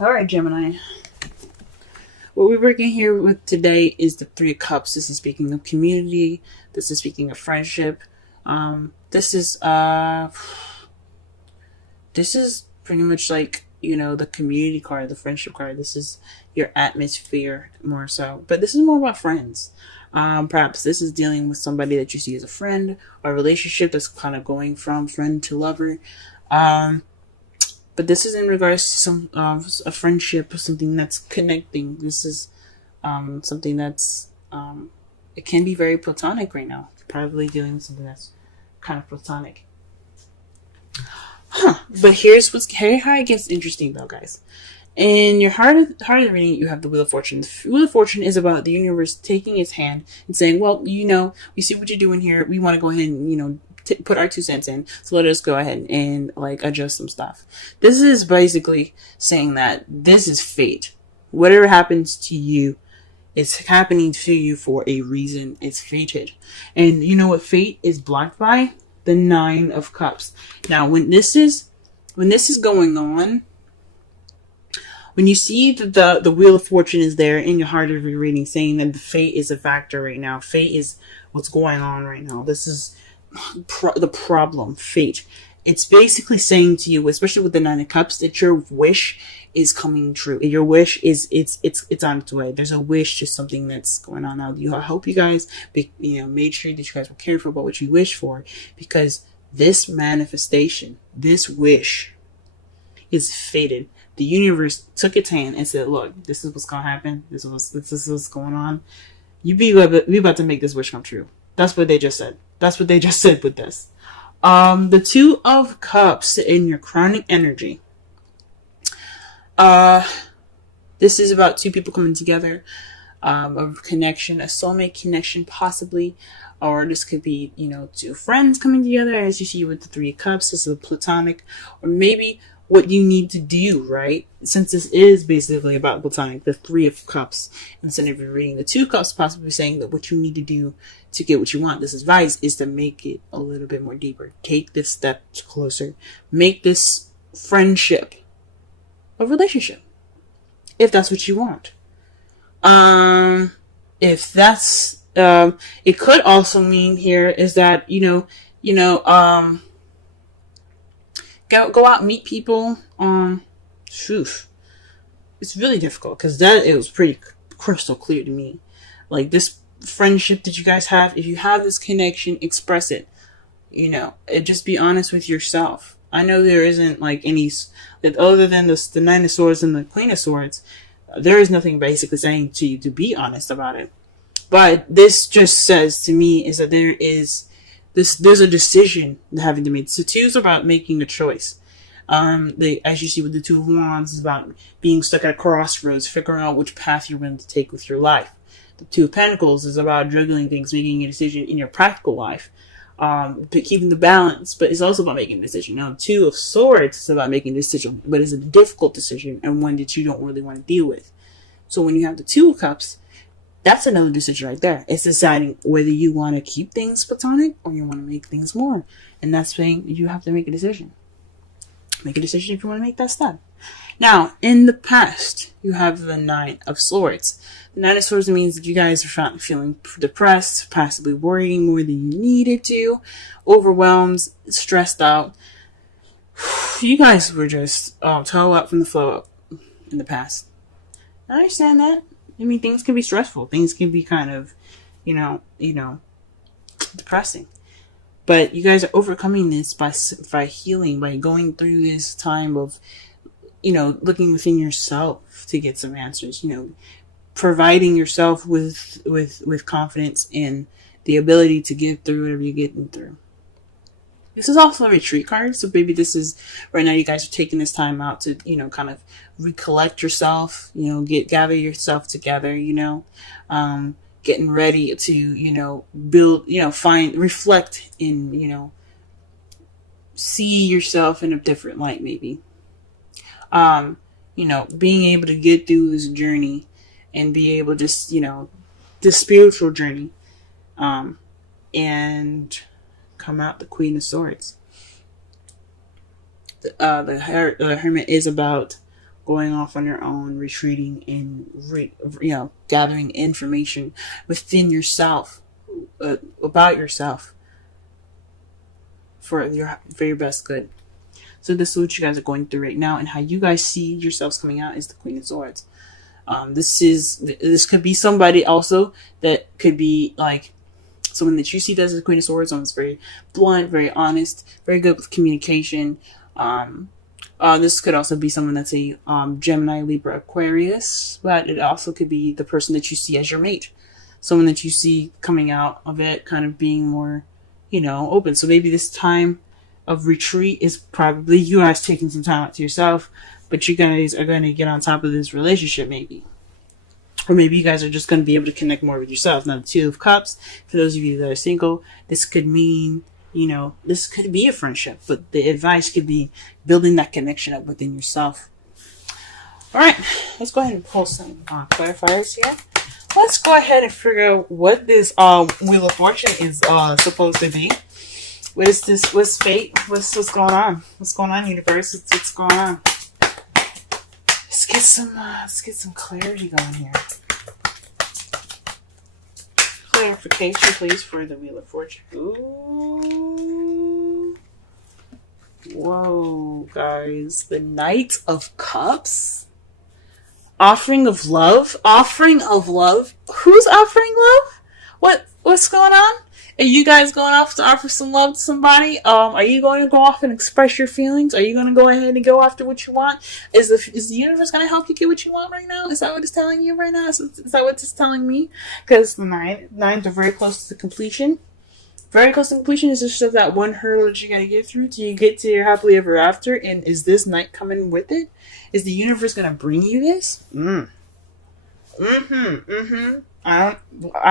All right, Gemini. What we're working here with today is the Three of Cups. This is speaking of community. This is speaking of friendship. This is pretty much like, the community card, the friendship card. This is your atmosphere more so. But this is more about friends. Perhaps this is dealing with somebody that you see as a friend, or a relationship that's kind of going from friend to lover. But this is in regards to some a friendship, something that's connecting. This is something that's it can be very platonic right now. Probably dealing with something that's kind of platonic. But here's how it gets interesting though, guys. In your heart of the reading, you have the Wheel of Fortune. The Wheel of Fortune is about the universe taking its hand and saying, well, we see what you're doing here. We want to go ahead and, put our 2 cents in. So let us go ahead and adjust some stuff. This is basically saying that this is fate. Whatever happens to you, it's happening to you for a reason. It's fated. And you know what fate is blocked by? The 9 of Cups. Now, when this is going on, when you see that the Wheel of Fortune is there in your heart of your reading, saying that the fate is a factor right now. Fate is what's going on right now. This is the problem, fate. It's basically saying to you, especially with the 9 of Cups, that your wish is coming true. Your wish is it's on its way. There's a wish to something that's going on now. I hope you guys made sure that you guys were careful about what you wish for, because this manifestation, this wish, is fated. The universe took its hand and said, look, this is what's going to happen. This is what's going on. We about to make this wish come true. That's what they just said. That's what they just said with this. The 2 of Cups in your crowning energy. This is about 2 people coming together. A connection, a soulmate connection possibly. Or this could be, 2 friends coming together, as you see with the 3 of Cups. This is a platonic. Or maybe what you need to do, right? Since this is basically about platonic, the 3 of Cups, instead of reading the 2 Cups, possibly saying that what you need to do to get what you want, this advice is to make it a little bit more deeper. Take this step closer. Make this friendship a relationship, if that's what you want. If that's, it could also mean here is that, go out and meet people. It's really difficult because it was pretty crystal clear to me. Like this friendship that you guys have, if you have this connection, express it. Just be honest with yourself. I know there isn't any that other than the 9 of Swords and the Queen of Swords. There is nothing basically saying to you to be honest about it. But this just says to me is that there's a decision having to make. So 2 is about making a choice. As you see with the 2 of Wands, is about being stuck at a crossroads, figuring out which path you're going to take with your life. The 2 of Pentacles is about juggling things, making a decision in your practical life, but keeping the balance. But it's also about making a decision. Now, 2 of Swords is about making a decision, but it's a difficult decision and one that you don't really want to deal with. So when you have the 2 of Cups, that's another decision right there. It's deciding whether you want to keep things platonic or you want to make things more. And that's saying you have to make a decision. Make a decision if you want to make that step. Now, in the past, you have the 9 of Swords. The 9 of Swords means that you guys are feeling depressed, possibly worrying more than you needed to, overwhelmed, stressed out. You guys were just toe up from the flow up in the past. I understand that. I mean, things can be stressful. Things can be kind of, depressing. But you guys are overcoming this by healing, by going through this time of, looking within yourself to get some answers. Providing yourself with confidence and the ability to get through whatever you're getting through. This is also a retreat card, so maybe this is right now you guys are taking this time out to kind of recollect yourself, gather yourself together, getting ready to build, reflect in see yourself in a different light, maybe. Being able to get through this journey and be able to just this spiritual journey, and come out the Queen of Swords. The Hermit is about going off on your own, retreating, and gathering information within yourself, about yourself, for your best good. So this is what you guys are going through right now, and how you guys see yourselves coming out is the Queen of Swords. This could be somebody also that could be like someone that you see as the Queen of Swords. Someone's very blunt, very honest, very good with communication. This could also be someone that's a Gemini, Libra, Aquarius, but it also could be the person that you see as your mate. Someone that you see coming out of it kind of being more, open. So maybe this time of retreat is probably you guys taking some time out to yourself, but you guys are going to get on top of this relationship maybe. Or maybe you guys are just going to be able to connect more with yourself. Now, the Two of Cups, for those of you that are single, this could mean, this could be a friendship, but the advice could be building that connection up within yourself. All right, let's go ahead and pull some clarifiers here. Let's go ahead and figure out what this Wheel of Fortune is supposed to be. What is this? What's fate? What's going on? What's going on, universe? What's going on? Let's get some clarity going here. Clarification, please, for the Wheel of Fortune. Ooh. Whoa, guys. The Knight of Cups. Offering of love. Offering of love. Who's offering love? What's going on? Are you guys going off to offer some love to somebody? Are you going to go off and express your feelings? Are you going to go ahead and go after what you want? Is the universe going to help you get what you want right now? Is that what it's telling you right now? Is that what it's telling me? Because the nines are very close to completion. Very close to completion. Is just that one hurdle that you got to get through till you get to your happily ever after. And is this night coming with it? Is the universe going to bring you this? I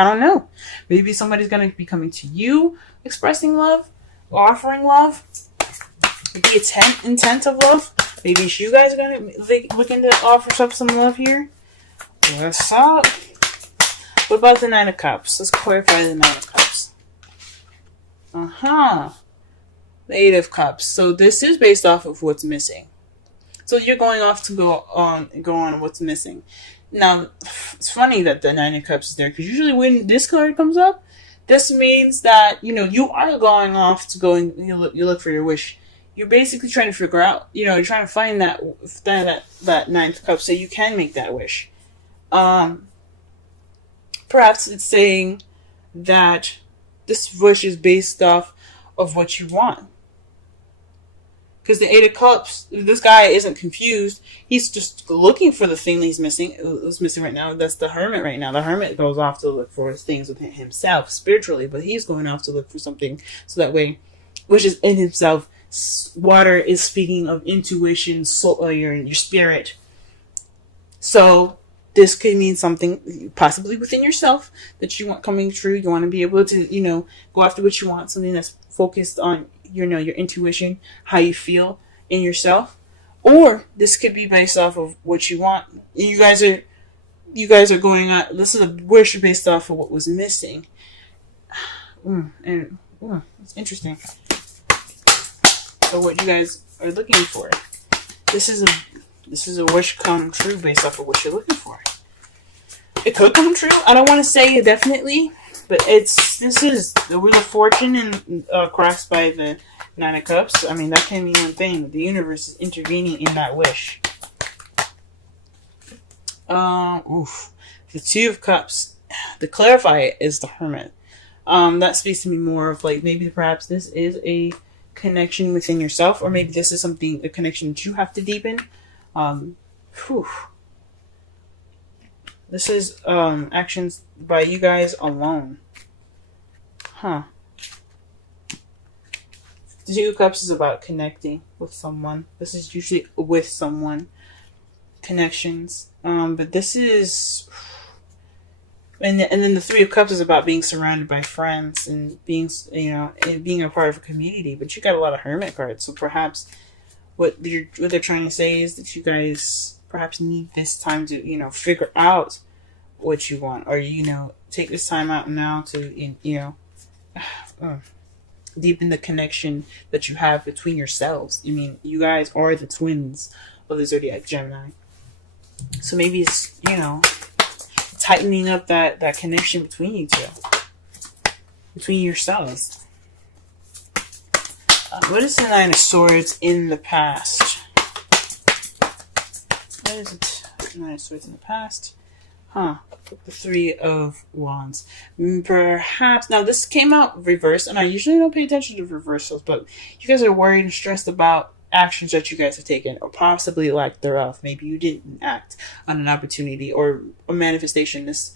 don't know. Maybe somebody's going to be coming to you, expressing love, offering love. The intent of love. Maybe it's you guys are going to looking to offer up some love here. What's up? What about the Nine of Cups? Let's clarify the Nine of Cups. The Eight of Cups. So this is based off of what's missing. So you're going off to go on what's missing. Now, it's funny that the Nine of Cups is there, because usually when this card comes up, this means that, you are going off to go and you look for your wish. You're basically trying to figure out, you're trying to find that Ninth Cup so you can make that wish. Perhaps it's saying that this wish is based off of what you want. Because the Eight of Cups, this guy isn't confused. He's just looking for the thing that he's missing. What's missing right now? That's the Hermit right now. The Hermit goes off to look for things within himself spiritually, but he's going off to look for something so that way, which is in himself. Water is speaking of intuition, soul, your spirit. So this could mean something possibly within yourself that you want coming true. You want to be able to, go after what you want. Something that's focused on your intuition, how you feel in yourself. Or this could be based off of what you want. You guys are going on. This is a wish based off of what was missing. It's interesting. So what you guys are looking for. This is a wish come true based off of what you're looking for. It could come true. I don't want to say definitely, but this is the Wheel of Fortune and crossed by the Nine of Cups. I mean, that can mean one thing. The universe is intervening in that wish. The Two of Cups. To clarify it is the Hermit. That speaks to me more of like maybe perhaps this is a connection within yourself, or maybe this is a connection that you have to deepen. This is actions by you guys alone. The Two of Cups is about connecting with someone. This is usually with someone. Connections. But this is... And then the Three of Cups is about being surrounded by friends and being, and being a part of a community. But you got a lot of Hermit cards. So perhaps what they're trying to say is that you guys perhaps need this time to, figure out what you want. Or, take this time out now to, deepen the connection that you have between yourselves. I mean, you guys are the twins of the zodiac Gemini. So maybe it's, tightening up that connection between you two, between yourselves. What is the Nine of Swords in the past? What is it? Nine of Swords in the past? The Three of Wands. Perhaps, now this came out reversed, and I usually don't pay attention to reversals, but you guys are worried and stressed about actions that you guys have taken, or possibly lack thereof. Maybe you didn't act on an opportunity or a manifestation. This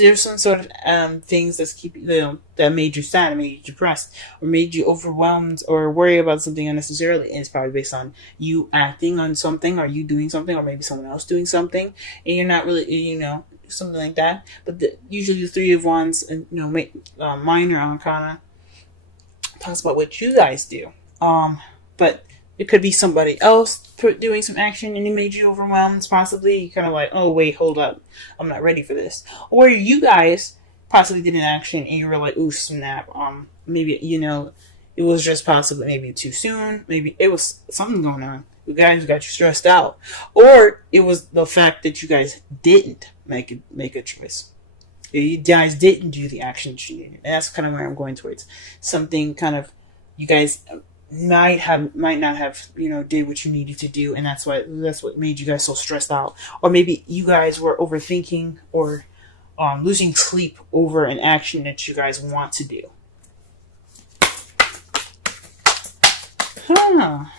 is some sort of things that made you sad, made you depressed, or made you overwhelmed, or worry about something unnecessarily. And it's probably based on you acting on something, or you doing something, or maybe someone else doing something, and you're not really, something like that. But usually the Three of Wands and minor arcana talks about what you guys do. But it could be somebody else doing some action and it made you overwhelmed. Possibly you kind of like, oh wait, hold up, I'm not ready for this. Or you guys possibly did an action and you were like, ooh, snap. Maybe, it was just possibly maybe too soon. Maybe it was something going on. You guys got you stressed out. Or it was the fact that you guys didn't make a choice. You guys didn't do the action that you needed. And that's kind of where I'm going towards. Something kind of, you guys might not have did what you needed to do, and that's what made you guys so stressed out. Or maybe you guys were overthinking or losing sleep over an action that you guys want to do.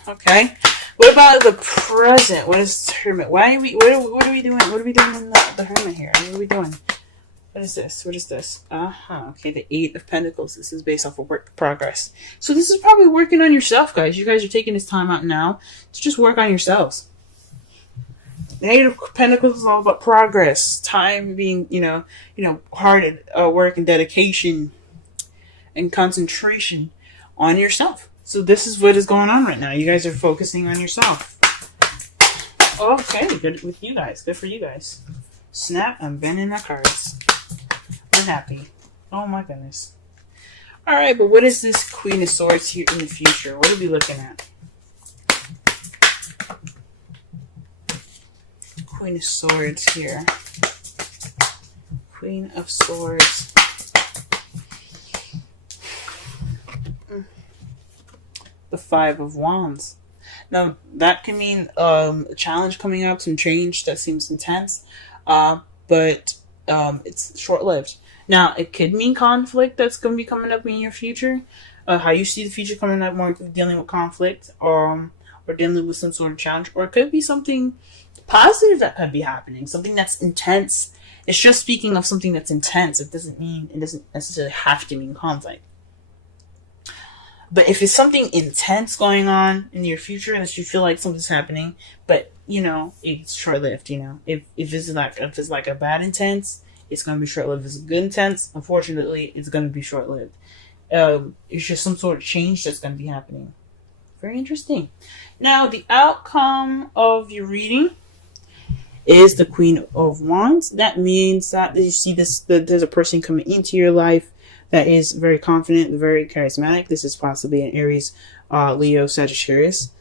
Okay. What about the present? What is Hermit? What are we doing? What are we doing in the Hermit here? What are we doing? What is this? Okay, the Eight of Pentacles. This is based off of work progress. So this is probably working on yourself, guys. You guys are taking this time out now to just work on yourselves. The Eight of Pentacles is all about progress. Time being, hard work and dedication and concentration on yourself. So this is what is going on right now. You guys are focusing on yourself. Okay, good with you guys. Good for you guys. Snap, I'm bending my cards. We're happy. Oh my goodness. Alright, but what is this Queen of Swords here in the future? What are we looking at? Queen of Swords here. Queen of Swords. The Five of Wands. Now, that can mean a challenge coming up, some change that seems intense, but it's short-lived. Now, it could mean conflict that's going to be coming up in your future. How you see the future coming up, more dealing with conflict, or dealing with some sort of challenge. Or it could be something positive that could be happening, something that's intense. It's just speaking of something that's intense. It doesn't necessarily have to mean conflict. But if it's something intense going on in your future that you feel like something's happening, but it's short-lived. If it's like a bad intense, it's gonna be short-lived. If it's a good intense, unfortunately, it's gonna be short-lived. It's just some sort of change that's gonna be happening. Very interesting. Now, the outcome of your reading is the Queen of Wands. That means that you see that there's a person coming into your life that is very confident, very charismatic. This is possibly an Aries, Leo, Sagittarius.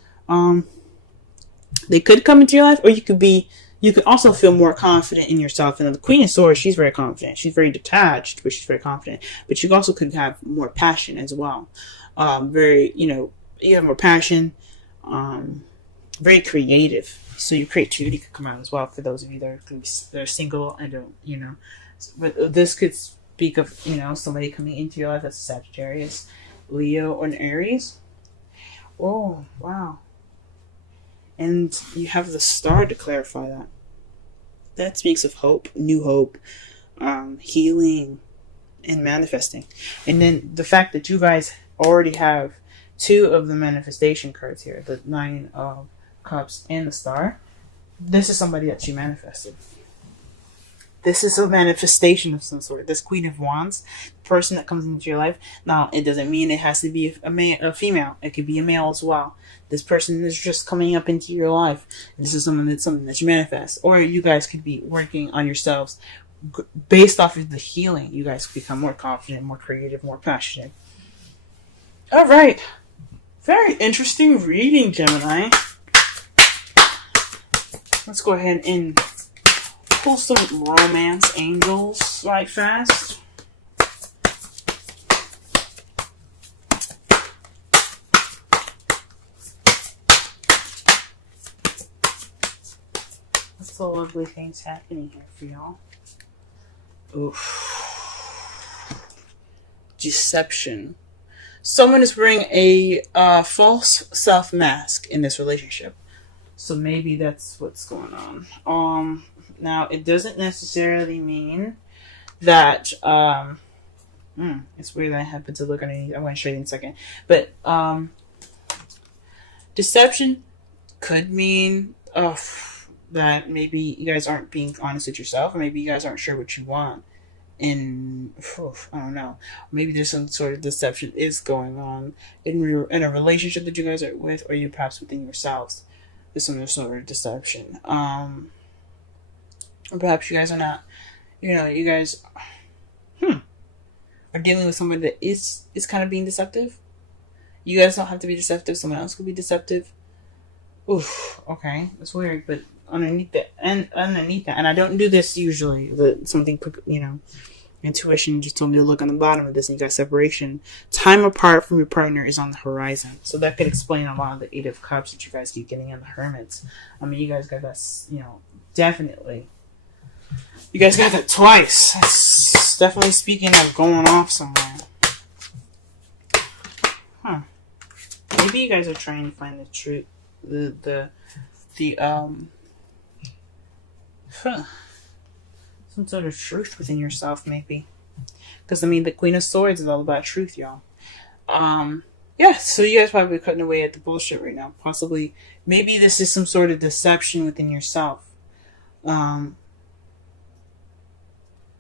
They could come into your life, or you could also feel more confident in yourself. And the Queen of Swords, she's very confident. She's very detached, but she's very confident. But you also could have more passion as well. You have more passion, very creative. So your creativity could come out as well for those of you that are single and don't, But this could speak of, somebody coming into your life that's a Sagittarius, Leo, or an Aries. Oh, wow. And you have the Star to clarify that. That speaks of hope, new hope, healing, and manifesting. And then the fact that you guys already have two of the manifestation cards here, the Nine of Cups and the Star. This is somebody that you manifested. This is a manifestation of some sort. This Queen of Wands, the person that comes into your life. Now, it doesn't mean it has to be a female. It could be a male as well. This person is just coming up into your life. This is something that you manifest. Or you guys could be working on yourselves. Based off of the healing, you guys become more confident, more creative, more passionate. All right. Very interesting reading, Gemini. Let's go ahead and pull some romance angels right fast. What's the lovely things happening here for y'all? Oof. Deception. Someone is wearing a false self mask in this relationship. So maybe that's what's going on. Now it doesn't necessarily mean that it's weird that I happen to look underneath. I'm going to show you in a second. But deception could mean that maybe you guys aren't being honest with yourself, or maybe you guys aren't sure what you want. And I don't know. Maybe there's some sort of deception is going on in a relationship that you guys are with, or you perhaps within yourselves. There's some sort of deception. Or perhaps you guys are not. You guys are dealing with someone that is kind of being deceptive. You guys don't have to be deceptive. Someone else could be deceptive. Oof. Okay, that's weird, but underneath that, and I don't do this usually. But something, intuition just told me to look on the bottom of this, and you got separation. Time apart from your partner is on the horizon, so that could explain a lot of the Eight of Cups that you guys keep getting in the Hermits. I mean, you guys got that, definitely. You guys got that twice. That's definitely speaking of going off somewhere. Huh? Maybe you guys are trying to find the truth. Some sort of truth within yourself, maybe. Because, the Queen of Swords is all about truth, y'all. So you guys probably cutting away at the bullshit right now. Possibly, maybe this is some sort of deception within yourself.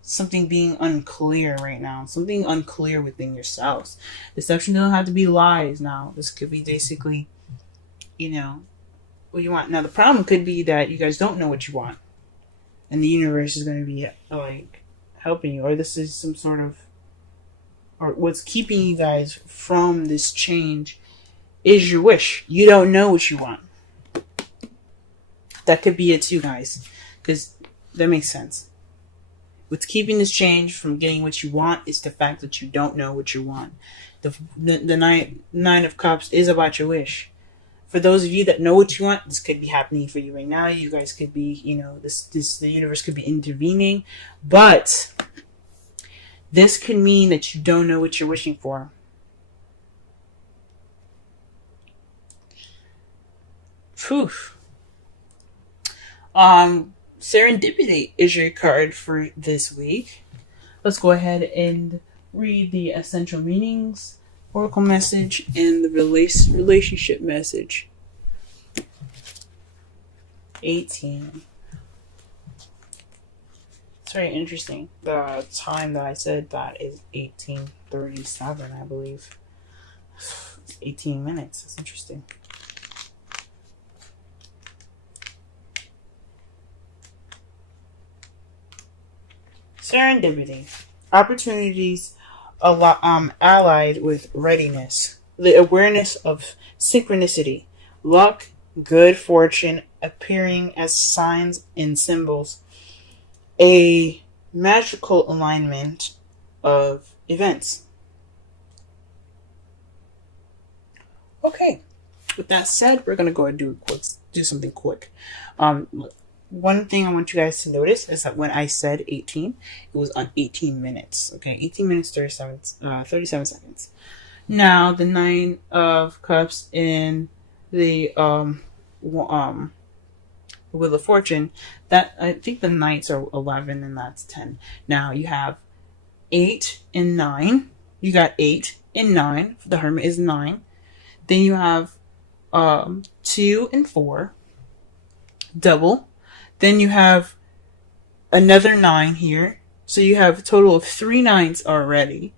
Something being unclear right now. Something unclear within yourselves. Deception doesn't have to be lies now. This could be basically, what you want. Now, the problem could be that you guys don't know what you want. And the universe is going to be, helping you. Or this is some sort of... Or what's keeping you guys from this change is your wish. You don't know what you want. That could be it too, guys. Because that makes sense. What's keeping this change from getting what you want is the fact that you don't know what you want. The Nine of Cups is about your wish. For those of you that know what you want, this could be happening for you right now. You guys could be, the universe could be intervening. But this could mean that you don't know what you're wishing for. Phew. Serendipity is your card for this week. Let's go ahead and read the essential meanings, oracle message, and the relationship message. 18. It's very interesting. The time that I said that is 18:37, I believe. It's 18 minutes. That's interesting. Serendipity. Opportunities allied with readiness. The awareness of synchronicity. Luck, good fortune appearing as signs and symbols. A magical alignment of events. Okay. With that said, we're going to go and do something quick. One thing I want you guys to notice is that when I said 18, it was on 18 minutes. Okay, 18 minutes, 37 seconds. Now, the Nine of Cups in the Wheel of Fortune, that I think the Knights are 11 and that's 10. Now, you have 8 and 9. You got 8 and 9. The Hermit is 9. Then you have 2 and 4. Double. Then you have another 9 here. So you have a total of 3 9s already.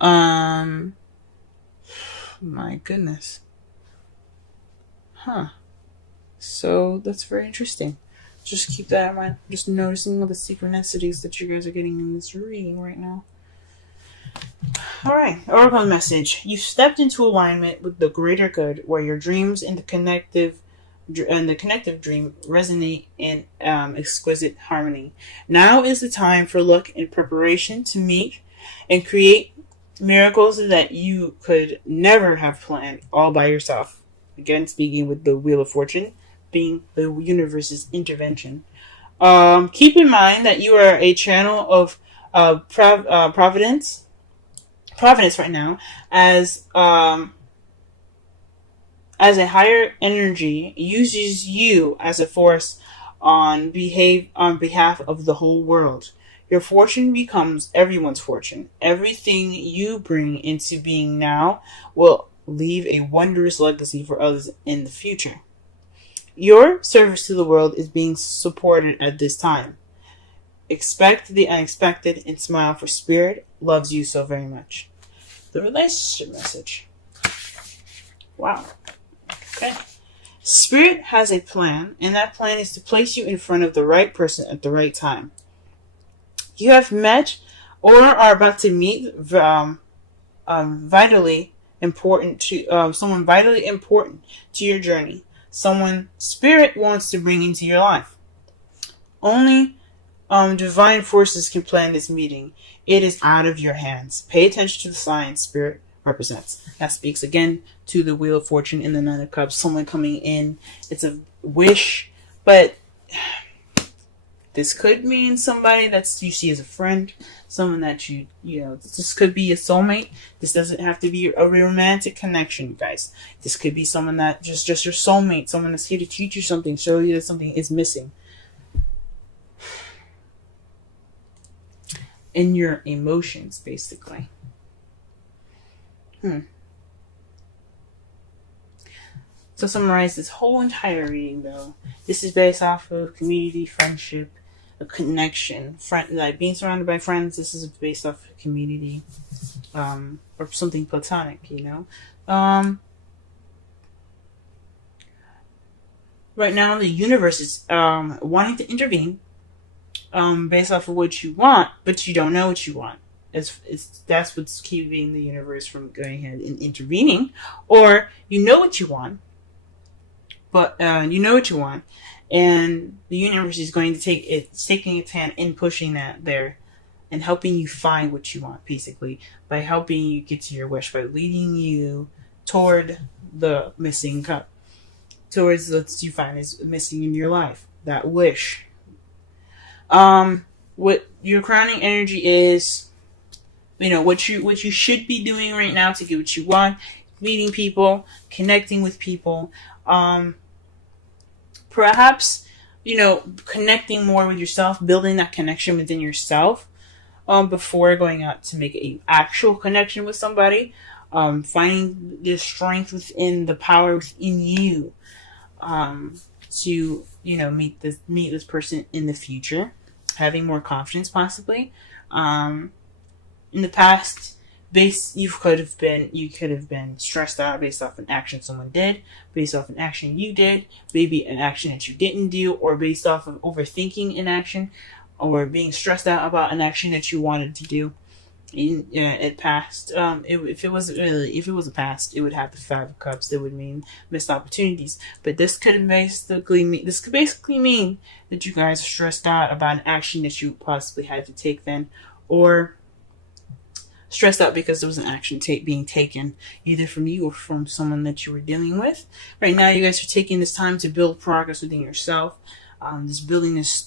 My goodness. Huh. So that's very interesting. Just keep that in mind. Just noticing all the synchronicities that you guys are getting in this reading right now. Alright, oracle message. You've stepped into alignment with the greater good, where your dreams and the connective and the connective dream resonate in exquisite harmony. Now is the time for luck and preparation to meet and create miracles that you could never have planned all by yourself. Again, speaking with the Wheel of Fortune being the universe's intervention. Keep in mind that you are a channel of providence right now, as a higher energy uses you as a force on behalf of the whole world. Your fortune becomes everyone's fortune. Everything you bring into being now will leave a wondrous legacy for others in the future. Your service to the world is being supported at this time. Expect the unexpected and smile, for Spirit loves you so very much. The relationship message. Wow. Okay. Spirit has a plan, and that plan is to place you in front of the right person at the right time. You have met or are about to meet vitally important to someone vitally important to your journey. Someone Spirit wants to bring into your life. Only divine forces can plan this meeting. It is out of your hands. Pay attention to the signs Spirit represents. That speaks again to the Wheel of Fortune in the Nine of Cups. Someone coming in. It's a wish, but this could mean somebody that you see as a friend, someone that you know, this could be a soulmate. This doesn't have to be a romantic connection, guys. This could be someone that just your soulmate, someone that's here to teach you something, show you that something is missing in your emotions, basically. So summarize this whole entire reading, though. This is based off of community, friendship, a connection, like being surrounded by friends. This is based off of community, or something platonic, you know. Right now, the universe is wanting to intervene, based off of what you want, but you don't know what you want. That's what's keeping the universe from going ahead and intervening. Or you know what you want, but and the universe is going to taking its hand in pushing that there and helping you find what you want, basically, by helping you get to your wish, by leading you toward the missing cup, towards what you find is missing in your life, that wish. What your crowning energy is, you know, what you should be doing right now to get what you want, meeting people, connecting with people, perhaps, you know, connecting more with yourself, building that connection within yourself, before going out to make an actual connection with somebody, finding the strength within, the power within you, to, you know, meet this person in the future, having more confidence, possibly. In the past, you could have been stressed out based off an action someone did, based off an action you did, maybe an action that you didn't do, or based off of overthinking an action, or being stressed out about an action that you wanted to do. It passed. If it was a past, it would have the Five of Cups. That would mean missed opportunities. But this could basically mean that you guys are stressed out about an action that you possibly had to take then, or stressed out because there was an action being taken, either from you or from someone that you were dealing with. Right now, you guys are taking this time to build progress within yourself. Building this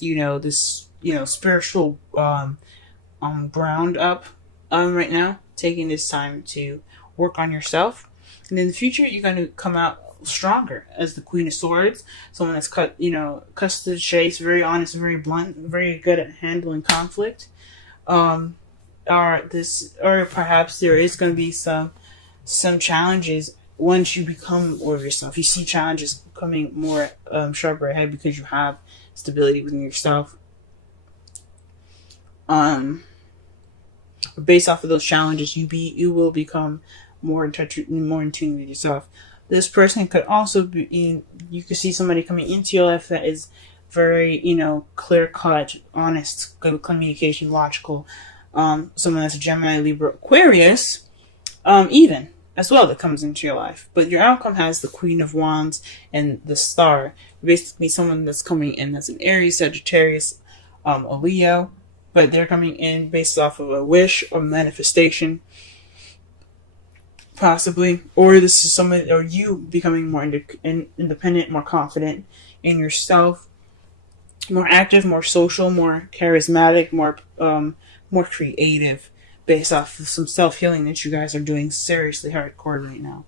spiritual ground up. Right now, taking this time to work on yourself, and in the future, you're going to come out stronger as the Queen of Swords, someone that's cut to the chase, very honest, very blunt, very good at handling conflict. Or perhaps there is going to be some challenges once you become more of yourself. You see challenges coming more sharper ahead because you have stability within yourself. Based off of those challenges, you will become more in touch, more in tune with yourself. This person could also be, you could see somebody coming into your life that is very, clear cut, honest, good communication, logical. Someone that's a Gemini, Libra, Aquarius, even. as well that comes into your life. But your outcome has the Queen of Wands and the Star. Basically, someone that's coming in as an Aries, Sagittarius, a Leo, but they're coming in based off of a wish or manifestation, possibly. Or this is someone, or you becoming more independent, more confident in yourself, more active, more social, more charismatic, more creative, based off of some self-healing that you guys are doing seriously hardcore right now.